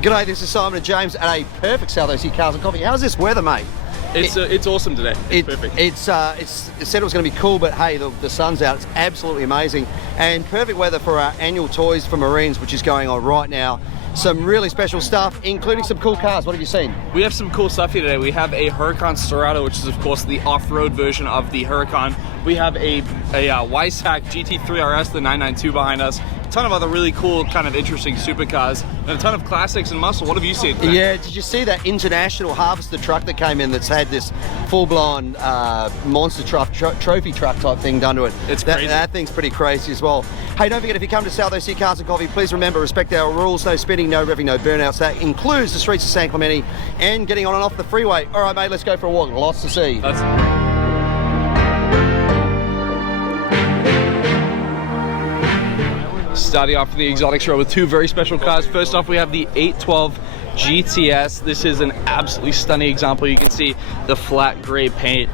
G'day, this is Simon and James at a perfect South OC Cars and Coffee. How's this weather, mate? It's awesome today. It's perfect. It said it was going to be cool, but hey, the sun's out. It's absolutely amazing. And perfect weather for our annual Toys for Marines, which is going on right now. Some really special stuff, including some cool cars. What have you seen? We have some cool stuff here today. We have a Huracán Sterrato, which is of course the off-road version of the Huracán. We have a Weissach GT3RS, the 992 behind us. A ton of other really cool, kind of interesting supercars, and a ton of classics and muscle. What have you seen today? Yeah, did you see that international harvester truck that came in that's had this full-blown monster truck, trophy truck type thing done to it? It's crazy. That thing's pretty crazy as well. Hey, don't forget, if you come to South OC Cars and Coffee, please remember, respect our rules. No spinning, no revving, no burnouts. That includes the streets of San Clemente and getting on and off the freeway. All right, mate, let's go for a walk. Lots to see. Starting off the exotics row with two very special cars. First off, we have the 812 GTS. This is an absolutely stunning example. You can see the flat gray paint,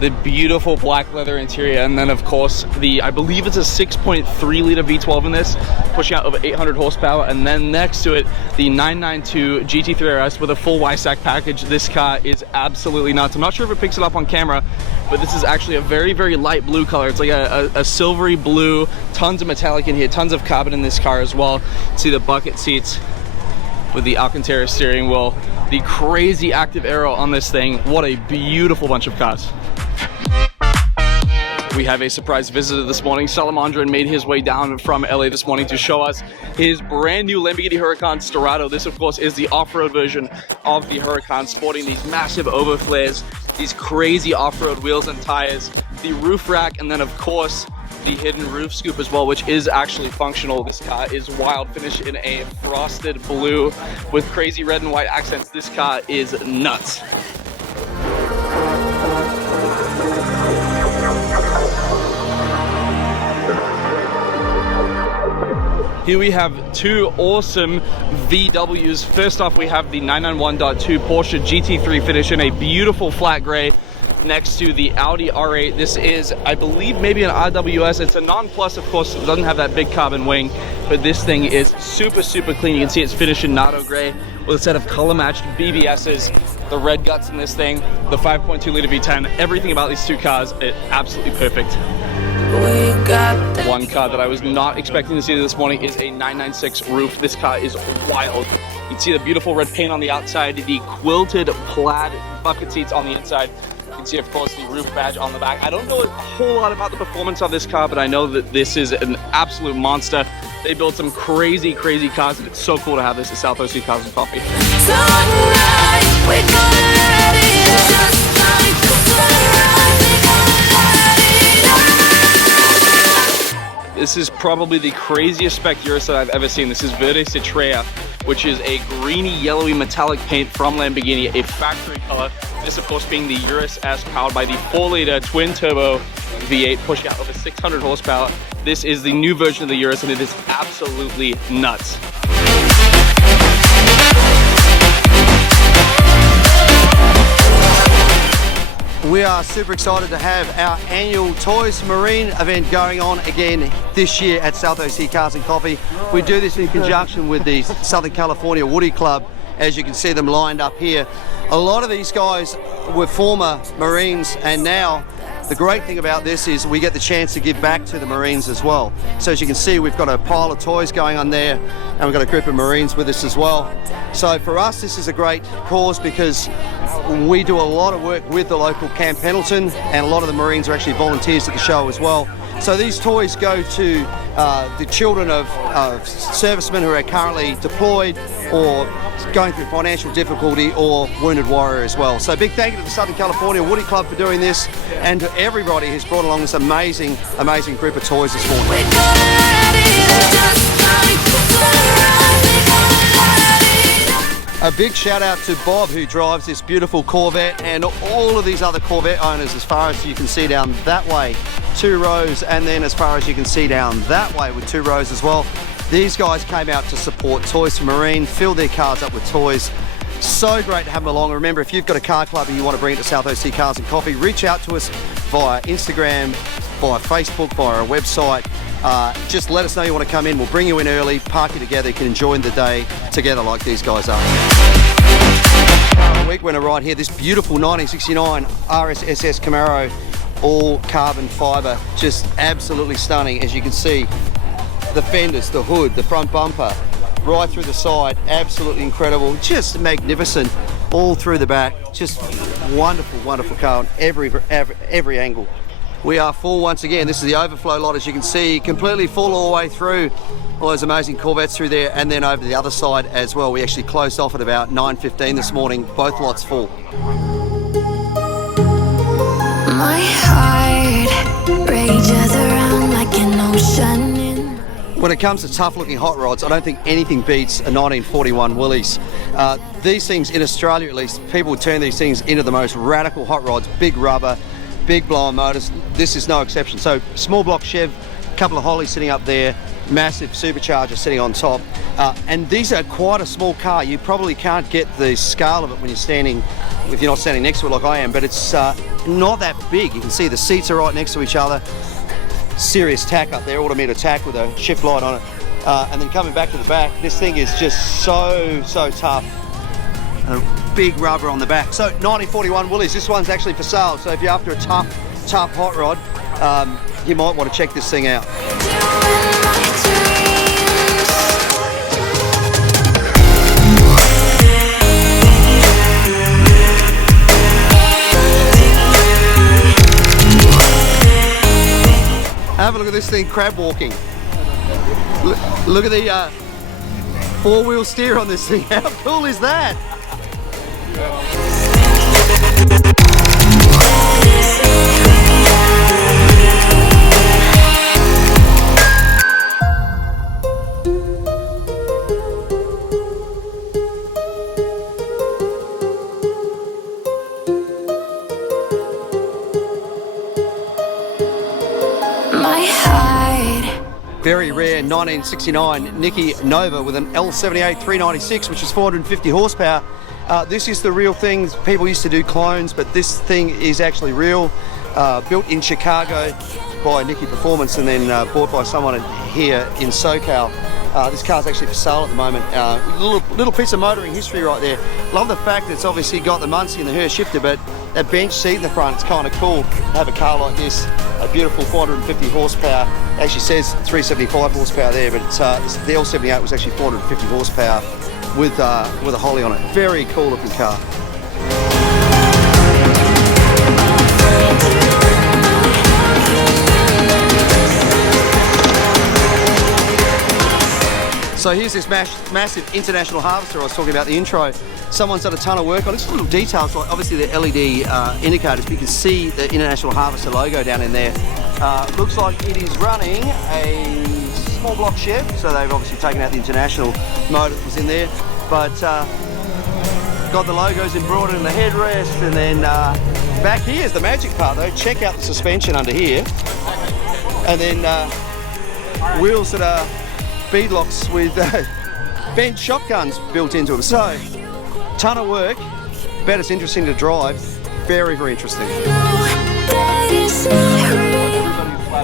the beautiful black leather interior, and then of course I believe it's a 6.3 liter V12 in this, pushing out over 800 horsepower. And then next to it, the 992 GT3RS with a full Weissach package. This car is absolutely nuts. I'm not sure if it picks it up on camera, but this is actually a very, very light blue color. It's like a silvery blue, tons of metallic in here, tons of carbon in this car as well. See the bucket seats with the Alcantara steering wheel, the crazy active aero on this thing. What a beautiful bunch of cars. We have a surprise visitor this morning. Salamandra made his way down from LA this morning to show us his brand new Lamborghini Huracán Sterrato. This of course is the off-road version of the Huracán, sporting these massive overflares, these crazy off-road wheels and tires, the roof rack, and then of course the hidden roof scoop as well, which is actually functional. This car is wild, finished in a frosted blue with crazy red and white accents. This car is nuts. Here we have two awesome VWs. First off, we have the 991.2 Porsche GT3 finish in a beautiful flat gray next to the Audi R8. This is, I believe, maybe an RWS. It's a non-plus, of course. It doesn't have that big carbon wing, but this thing is super, super clean. You can see it's finished in Nardo gray with a set of color-matched BBSs, the red guts in this thing, the 5.2 liter V10. Everything about these two cars is absolutely perfect. One car that I was not expecting to see this morning is a 996 roof. This car is wild. You can see the beautiful red paint on the outside, the quilted plaid bucket seats on the inside. You can see, of course, the roof badge on the back. I don't know a whole lot about the performance of this car, but I know that this is an absolute monster. They build some crazy, crazy cars, and it's so cool to have this at South OC Cars and Coffee. This is probably the craziest spec Urus that I've ever seen. This is Verde Citrea, which is a greeny, yellowy metallic paint from Lamborghini, a factory color. This, of course, being the Urus S, powered by the 4-liter twin-turbo V8, pushing out over 600 horsepower. This is the new version of the Urus, and it is absolutely nuts. We are super excited to have our annual Toys Marine event going on again this year at South OC Cars and Coffee. We do this in conjunction with the Southern California Woody Club, as you can see them lined up here. A lot of these guys were former Marines, and now the great thing about this is we get the chance to give back to the Marines as well. So as you can see, we've got a pile of toys going on there, and we've got a group of Marines with us as well. So for us, this is a great cause because we do a lot of work with the local Camp Pendleton, and a lot of the Marines are actually volunteers at the show as well. So these toys go to the children of servicemen who are currently deployed or going through financial difficulty or wounded warrior as well. So big thank you to the Southern California Woody Club for doing this, and to everybody who's brought along this amazing, amazing group of toys this morning. A big shout out to Bob, who drives this beautiful Corvette, and all of these other Corvette owners, as far as you can see down that way, 2 rows, and then as far as you can see down that way with 2 rows as well. These guys came out to support Toys for Marine, filled their cars up with toys. So great to have them along. Remember, if you've got a car club and you want to bring it to South OC Cars and Coffee, reach out to us via Instagram, via Facebook, via our website. Just let us know you want to come in. We'll bring you in early, park you together. You can enjoy the day together like these guys are. We're going to ride here this beautiful 1969 RSSS Camaro, all carbon fibre, just absolutely stunning. As you can see, the fenders, the hood, the front bumper, right through the side, absolutely incredible, just magnificent, all through the back, just wonderful, wonderful car on every angle. We are full once again. This is the overflow lot, as you can see, completely full all the way through. All those amazing Corvettes through there, and then over to the other side as well. We actually closed off at about 9:15 this morning, both lots full. My heart rages around like an ocean. When it comes to tough looking hot rods, I don't think anything beats a 1941 Willys. These things, in Australia at least, people would turn these things into the most radical hot rods, big rubber, big blower motors. This is no exception. So small block Chev, a couple of Hollies sitting up there, massive supercharger sitting on top. And these are quite a small car. You probably can't get the scale of it when you're standing, if you're not standing next to it like I am, but it's not that big. You can see the seats are right next to each other. Serious tack up there, automated tack with a shift light on it. And then coming back to the back, this thing is just so tough. A big rubber on the back. So 1941 Willys, this one's actually for sale. So if you're after a tough hot rod, you might want to check this thing out. Have a look at this thing crab walking. Look at the four-wheel steer on this thing. How cool is that? Very rare 1969 Nicky Nova with an L78 396, which is 450 horsepower. This is the real thing. People used to do clones, but this thing is actually real. Built in Chicago by Nicky Performance and then bought by someone here in SoCal. This car's actually for sale at the moment. Little piece of motoring history right there. Love the fact that it's obviously got the Muncie and the Hur shifter, but that bench seat in the front, it's kind of cool to have a car like this. A beautiful 450 horsepower. Actually says 375 horsepower there, but it's, the L78 was actually 450 horsepower with a Holly on it. Very cool looking car. So here's this massive international harvester I was talking about in the intro. Someone's done a ton of work on it. Just little details, like obviously the LED indicators, but you can see the International Harvester logo down in there. Looks like it is running a small block Chev, so they've obviously taken out the international motor that was in there. But got the logos embroidered in the headrest, and then back here is the magic part though. Check out the suspension under here. And then wheels that are beadlocks with bent shotguns built into them. So, ton of work, bet it's interesting to drive. Very, very interesting.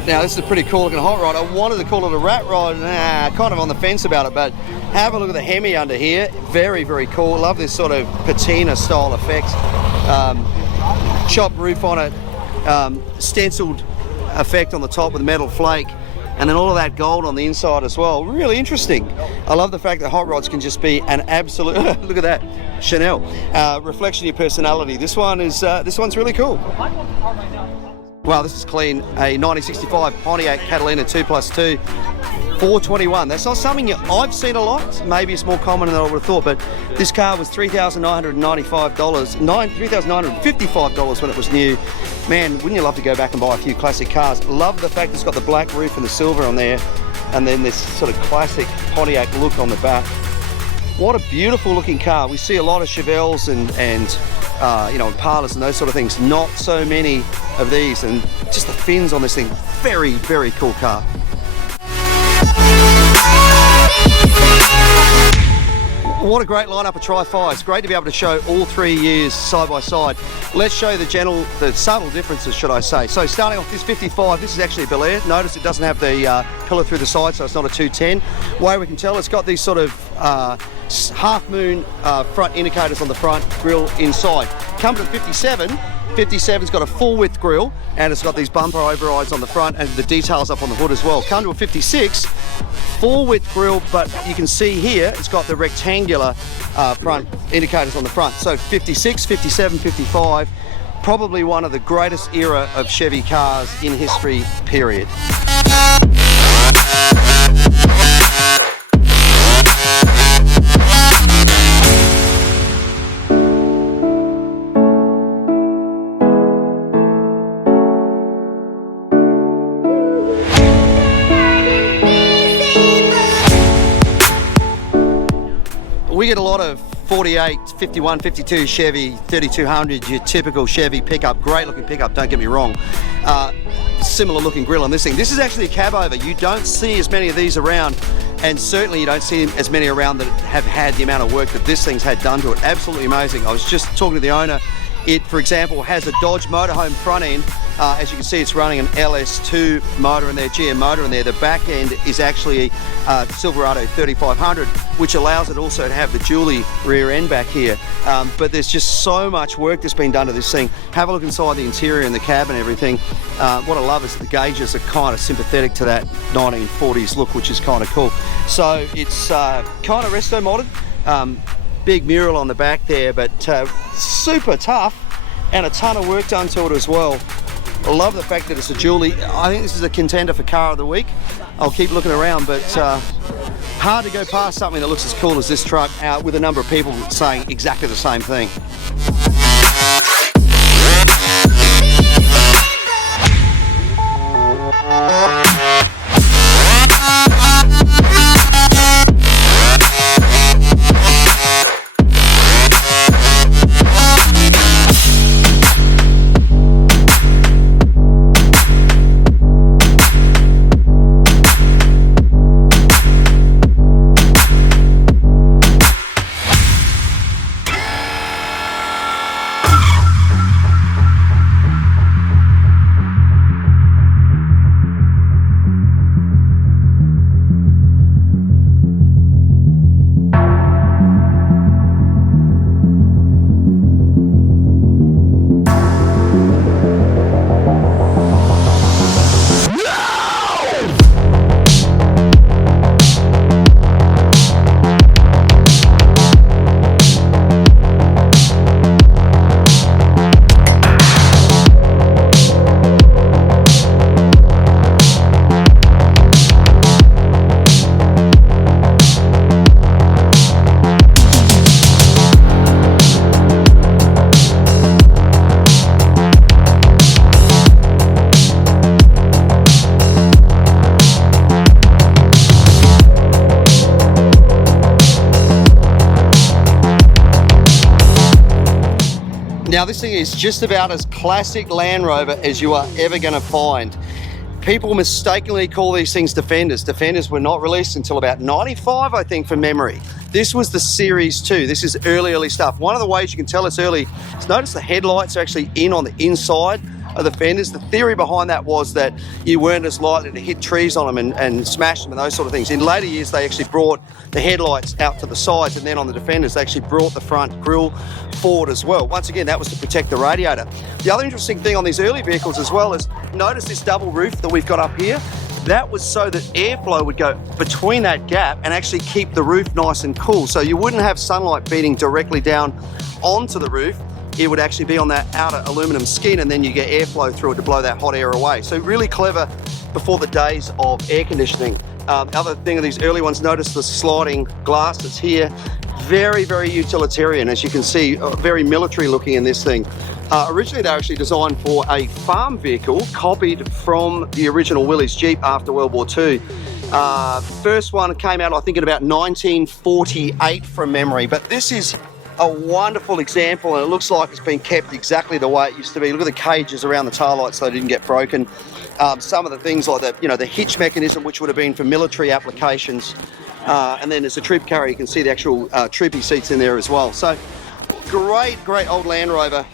Now, this is a pretty cool looking hot rod. I wanted to call it a rat rod, kind of on the fence about it, but have a look at the Hemi under here. Very, very cool. Love this sort of patina style effect. Chopped roof on it, stenciled effect on the top with metal flake. And then all of that gold on the inside as well. Really interesting. I love the fact that hot rods can just be an absolute, look at that, Chanel, reflection of your personality. This one's really cool. Wow, this is clean. A 1965 Pontiac Catalina 2+2, 421. That's not something I've seen a lot. Maybe it's more common than I would have thought, but this car was $3,995, $3,955 when it was new. Man, wouldn't you love to go back and buy a few classic cars? Love the fact it's got the black roof and the silver on there, and then this sort of classic Pontiac look on the back. What a beautiful looking car. We see a lot of Chevelles and you know, Impalas and those sort of things. Not so many of these, and just the fins on this thing. Very, very cool car. what a great lineup of Tri-Fires. Great to be able to show all 3 years side by side. Let's show the subtle differences, should I say. So starting off this 55, this is actually a Bel Air. Notice it doesn't have the pillar through the side, so it's not a 210. Way we can tell, it's got these sort of half moon front indicators on the front, grille inside. Come to the 57, 57's got a full width grille and it's got these bumper overrides on the front and the details up on the hood as well. Come to a 56, full width grille, but you can see here it's got the rectangular front indicators on the front. So 56, 57, 55, probably one of the greatest era of Chevy cars in history, period. We get a lot of 48, 51, 52 Chevy, 3200, your typical Chevy pickup, great looking pickup, don't get me wrong. Similar looking grille on this thing. This is actually a cab over. You don't see as many of these around, and certainly you don't see as many around that have had the amount of work that this thing's had done to it. Absolutely amazing. I was just talking to the owner. It, for example, has a Dodge motorhome front end. As you can see, it's running an LS2 motor in there, GM motor in there. The back end is actually a Silverado 3500, which allows it also to have the Julie rear end back here. But there's just so much work that's been done to this thing. Have a look inside the interior and the cab and everything. What I love is the gauges are kind of sympathetic to that 1940s look, which is kind of cool. So it's kind of resto-modded. Big mural on the back there, but super tough and a ton of work done to it as well. I love the fact that it's a Julie. I think this is a contender for car of the week. I'll keep looking around, but hard to go past something that looks as cool as this truck with a number of people saying exactly the same thing. Now this thing is just about as classic Land Rover as you are ever going to find. People mistakenly call these things Defenders. Defenders were not released until about 95, I think, from memory. This was the Series 2. This is early stuff. One of the ways you can tell it's early is notice the headlights are actually in on the inside of the fenders. The theory behind that was that you weren't as likely to hit trees on them and smash them and those sort of things. In later years, they actually brought the headlights out to the sides, and then on the Defenders, they actually brought the front grille forward as well. Once again, that was to protect the radiator. The other interesting thing on these early vehicles as well is notice this double roof that we've got up here. That was so that airflow would go between that gap and actually keep the roof nice and cool. So you wouldn't have sunlight beating directly down onto the roof. It would actually be on that outer aluminum skin, and then you get airflow through it to blow that hot air away. So really clever before the days of air conditioning. Other thing of these early ones, notice the sliding glass that's here. Very, very utilitarian, as you can see, very military looking in this thing. Originally, they were actually designed for a farm vehicle, copied from the original Willys Jeep after World War II. First one came out, I think, in about 1948 from memory, but this is a wonderful example, and it looks like it's been kept exactly the way it used to be. Look at the cages around the tail lights so they didn't get broken. Some of the things like the hitch mechanism, which would have been for military applications. and then there's a troop carrier. You can see the actual troopy seats in there as well. So great old Land Rover.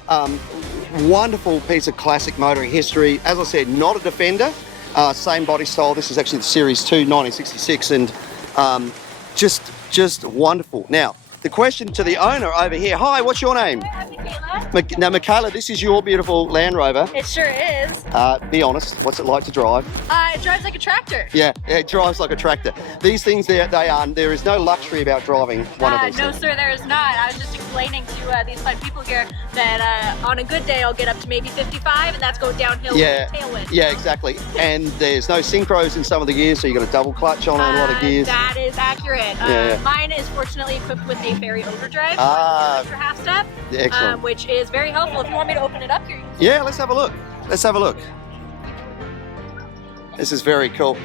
Wonderful piece of classic motoring history. As I said, not a Defender, same body style. This is actually the Series 2, 1966, and just wonderful. Now, the question to the owner over here. Hi, what's your name? I'm Michaela. Now, Michaela, this is your beautiful Land Rover. It sure is. Be honest, what's it like to drive? It drives like a tractor. Yeah, it drives like a tractor. These things, there is no luxury about driving one of these No, things. sir, there is not. I was just explaining to these fine people here that on a good day I'll get up to maybe 55, and that's going downhill with a tailwind. Yeah, exactly. And there's no synchros in some of the gears, so you've got a double clutch on a lot of gears. That is accurate. Yeah. Mine is fortunately equipped with a ferry overdrive, for half step, Excellent. which is very helpful. If you want me to open it up here, you can Yeah, let's have a look. Let's have a look. This is very cool.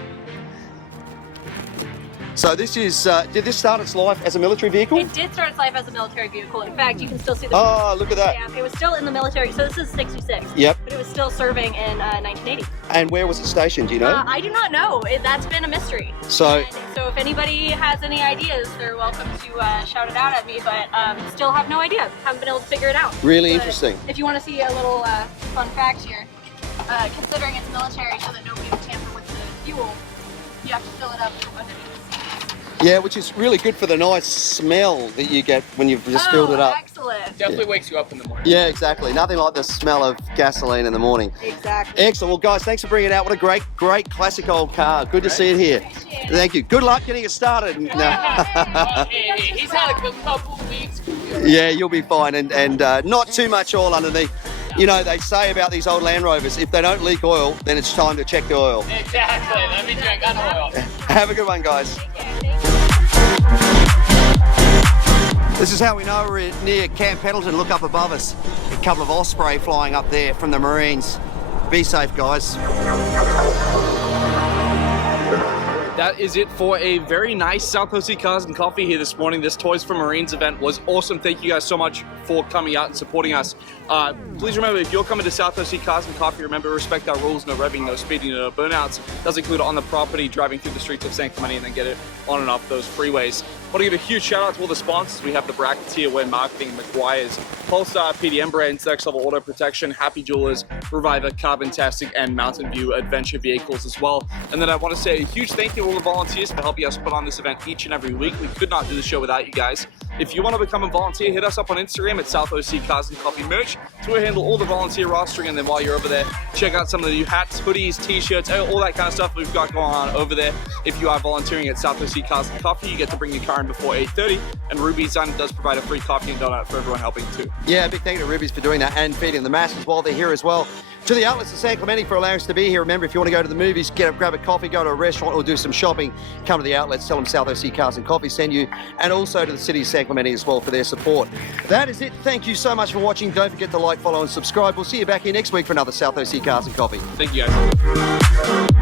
So this is, did this start its life as a military vehicle? It did start its life as a military vehicle. In fact, you can still see the Oh, look at that. stamp. It was still in the military, so this is 66. Yep. But it was still serving in 1980. And where was it stationed, do you know? I do not know. That's been a mystery. So, And so if anybody has any ideas, they're welcome to shout it out at me, but still have no idea. Haven't been able to figure it out. really But interesting. If you want to see a little fun fact here, considering it's military so that nobody would tamper with the fuel, you have to fill it up underneath the seats. Yeah, which is really good for the nice smell that you get when you've just filled it up. Excellent. Definitely wakes you up in the morning. Yeah, exactly. Nothing like the smell of gasoline in the morning. Exactly. Excellent. Well, guys, thanks for bringing it out. What a great classic old car. Good to see it here. Appreciate it. Thank you. Good luck getting it started. He's had a good couple of weeks. Yeah, you'll be fine. And not too much oil underneath. You know, they say about these old Land Rovers, if they don't leak oil, then it's time to check the oil. Exactly. Let me drink on oil. Have a good one, guys. This is how we know we're near Camp Pendleton. Look up above us. A couple of Osprey flying up there from the Marines. Be safe, guys. That is it for a very nice South Coast Cars and Coffee here this morning. This Toys for Marines event was awesome. Thank you guys so much for coming out and supporting us. Please remember, if you're coming to South Coast Cars and Coffee, remember, respect our rules, no revving, no speeding, no burnouts. Does include on the property, driving through the streets of San Clemente, and then get it on and off those freeways. I want to give a huge shout out to all the sponsors. We have the brackets here, We're Marketing, McGuire's, Polestar, PDM Brands, Next Level Auto Protection, Happy Jewelers, Reviver, Carbon Tastic, and Mountain View Adventure Vehicles as well. And then I want to say a huge thank you to all the volunteers for helping us put on this event each and every week. We could not do the show without you guys. If you want to become a volunteer, hit us up on Instagram at South OC Cars and Coffee Merch. So we handle all the volunteer rostering, and then while you're over there, check out some of the new hats, hoodies, t-shirts, all that kind of stuff we've got going on over there. If you are volunteering at South OC Cars and Coffee, you get to bring your car in before 8:30, and Ruby's does provide a free coffee and donut for everyone helping too. Yeah, big thank you to Ruby's for doing that and feeding the masses while they're here as well. To the outlets of San Clemente for allowing us to be here. Remember, if you want to go to the movies, grab a coffee, go to a restaurant, or do some shopping, come to the outlets, tell them South OC Cars and Coffee send you, and also to the city of San Clemente as well for their support. That is it. Thank you so much for watching. Don't forget to like, follow, and subscribe. We'll see you back here next week for another South OC Cars and Coffee. Thank you guys.